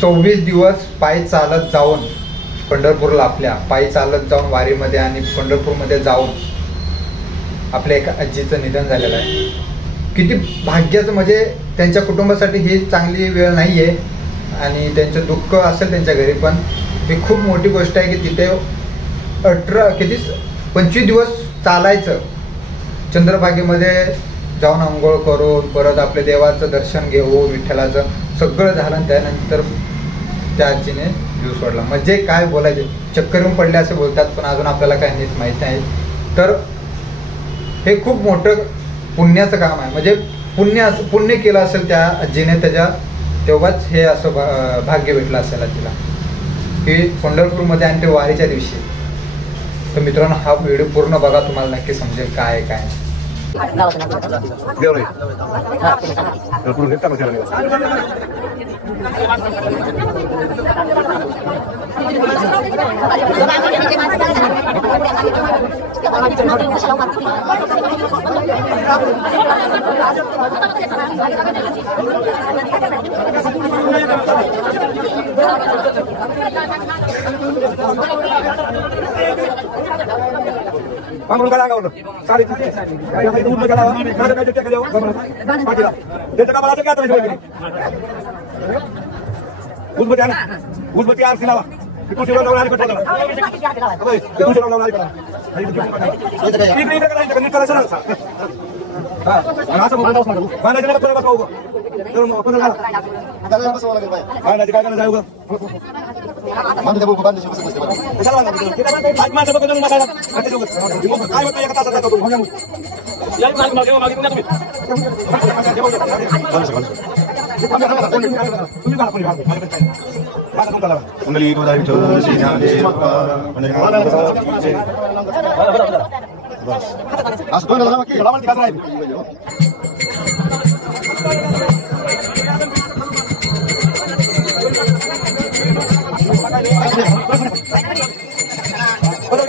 24 दिवस पायी चालत जाऊन पंढरपूरला, आपल्या पायी चालत जाऊन वारीमध्ये आणि पंढरपूरमध्ये जाऊन आपल्या एका आजीचं निधन झालेलं आहे. किती भाग्याचं, म्हणजे त्यांच्या कुटुंबासाठी ही चांगली वेळ नाही आहे आणि त्यांचं दुःख असेल त्यांच्या घरी, पण ही खूप मोठी गोष्ट आहे की तिथे 25 दिवस चालायचं, चंद्रभागेमध्ये जाऊन आंघोळ करून परत आपल्या देवाचं दर्शन घेऊन विठ्ठलाचं सगळं झालं. त्यानंतर त्या आजीने जीव सोडला. म्हणजे काय बोलायचे, चक्कर येऊन पडले असे बोलतात, पण अजून आपल्याला काही नीट माहीत नाही. तर हे खूप मोठं पुण्याचं काम आहे. म्हणजे पुण्य केलं असेल त्या आजीने, तेव्हाच हे असं भाग्य भेटलं असेल तिला की पंढरपूरमध्ये आणि ते वारीच्या दिवशी. तर मित्रांनो, हा व्हिडिओ पूर्ण बघा, तुम्हाला नक्की समजेल काय काय. Bangun kalang kau tu, cari cari. Kalau itu udah kalah, mana kau cek dia? Mati lah. Dia cakap apa lagi atas ni? Uzbek yang silawa. Itu silawa orang lari kota. Apa? Itu silawa orang lari kota. Ini kalau ini kalau sana. Ah, mana semua tahu semua. Mana jenak kau kau? Terus apa nak? Kalau apa soal lagi, mana jika kalau saya juga. Mana dia bukan di sini semua. Salah lagi. Kita mana semua kau mana? Nanti juga. Ayo kita yang atas atas tu. Yang magi punya tu. Kembali kepada itu sinar asbun dalam lagi lawan 3 hari. Foto